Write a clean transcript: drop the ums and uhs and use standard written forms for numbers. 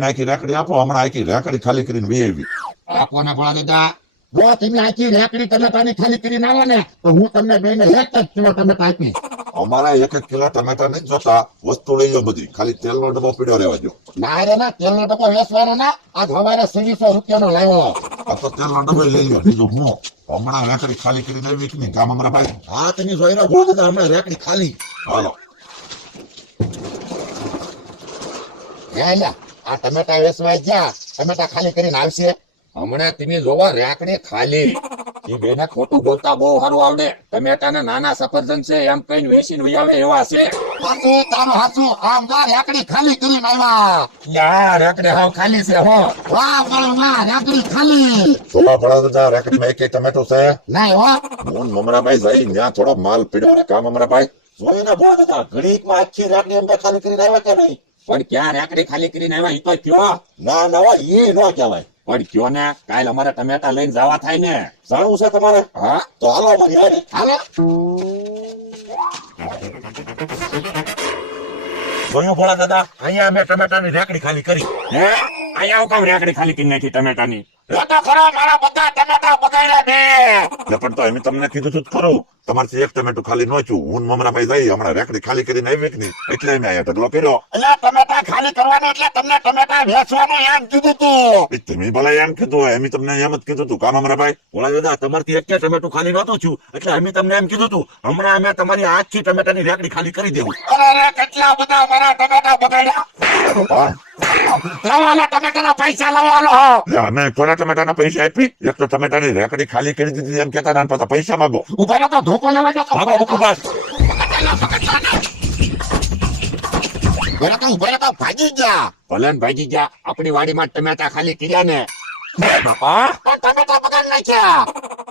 આખી રેકડી આપો, હમણાં આખી રેકડી ખાલી કરીને વેવી. કોને ભોળા દાદા? જો તમે આખી રેકડી ટમેટાની ખાલી કરીને આવો ને તો હું તમને બેને 1 કિલો ટમેટા આપીશ. અમારા 1 કિલો ટમેટા નહીં જોતા, વસ્તુ લઈ લો બધી, ખાલી તેલનો ડબ્બો પીડ્યો રહેવા દો. ના રે ના, તેલનો ડબ્બો વેચવાનો ના, આજ સવારે 200 રૂપિયાનો લાવ્યો. આ તો તેલનો ડબ્બો લઈ લો, બીજું હું હમણાં રેકડી ખાલી કરીને આવી કે નહીં કામ અમારા ભાઈ? હા તમે જોઈ લો ભોળા દાદા, હમણાં રેકડી ખાલી. હાલો. લ્યા આ ટમેટા વેચવા ગયા, ટમેટા ખાલી કરીને આવશે. હમણાં તમે જોવા રેકડી ખાલી. એ બેને ખોટું બોલતા બહુ સારું આવડે. ટમેટા ને નાના સફરજન છે એમ કઈ વેચીને વૈયાવે એવા છે. હાચું તારું હાચું, આમ જા રેકડી ખાલી કરીને આવ્યા. યાર રેકડે હાવ ખાલી છે હો. વાહ વાહ વાહ, રેકડી ખાલી. થોડા ભણા બધા રેકડીમાં એક ટમેટો છે. નહીં હો, હું મમરાભાઈ જઈ ત્યાં થોડો માલ પીડ્યો ને કામ અમારા જોઈને ભોળા દાદા, ઘડીકમાં આખી રેકડી અમે ખાલી કરીને આવ્યા કે નહીં? પણ ક્યાં રેકડી ખાલી કરીને આવ્યા ઈ તો કયો. ના ના હો, ઈ ન કહેવાય. પણ કયો ને, કાલ અમારે ટમેટા લઈને જવા થાય ને. જાણવું છે તમારે? હા તો હાલો મારી હારે. હાલો. જોયું ભોળા દાદા, અહીંયા અમે ટમેટાની રેકડી ખાલી કરી. હે અહીંયા હું કામ રેકડી ખાલી કરી નાખી ટમેટાની? એ તો ખરો, મારા બધા ટમેટા બગાડ્યા બે. એટલે પણ તો એમ તમને કીધું તું જ ખરું, તમારથી 1 ટમેટું ખાલી નોચ્યું. હું ને મમરાભાઈ જઈ હમણાં રેકડી ખાલી કરીને આવી કે નહીં, એટલે મેં અહીંયા ઢગલો કર્યો. એટલે ટમેટા ખાલી કરવાનું એટલે તમને ટમેટા વેચવાનું એમ કીધું તું. તમે ભલા એમ કીધું, એમ તમને એમ જ કીધું તું કામ અમારાભાઈ? ભોળા દાદા, તમારથી 1 ટમેટું ખાલી નહોતું છું, એટલે અમે તમને એમ કીધું તું હમણાં અમે તમારી આખી ટમેટાની રેકડી ખાલી કરી દેવું. અરે કેટલા બધા મારા ટમેટા બગાડ્યા. હા, લાવો ટમેટાના પૈસા લાવો. એટલે અમે કોના ટમેટાના પૈસા આપી? એક તો ટમેટાની રેકડી ખાલી કરી દીધી એમ કહેતા ના, પાછા પૈસા માંગો. ઉભા રહો તો ધોકો લેવા જતો. ભાગો મુકુબાસ. ઉભા રહો તો ભાગી ગયા. ભલે ને ભાગી ગયા, આપણી વાડીમાં ટમેટા ખાલી કર્યા ને. પણ ટમેટા બગાડ નાખ્યા.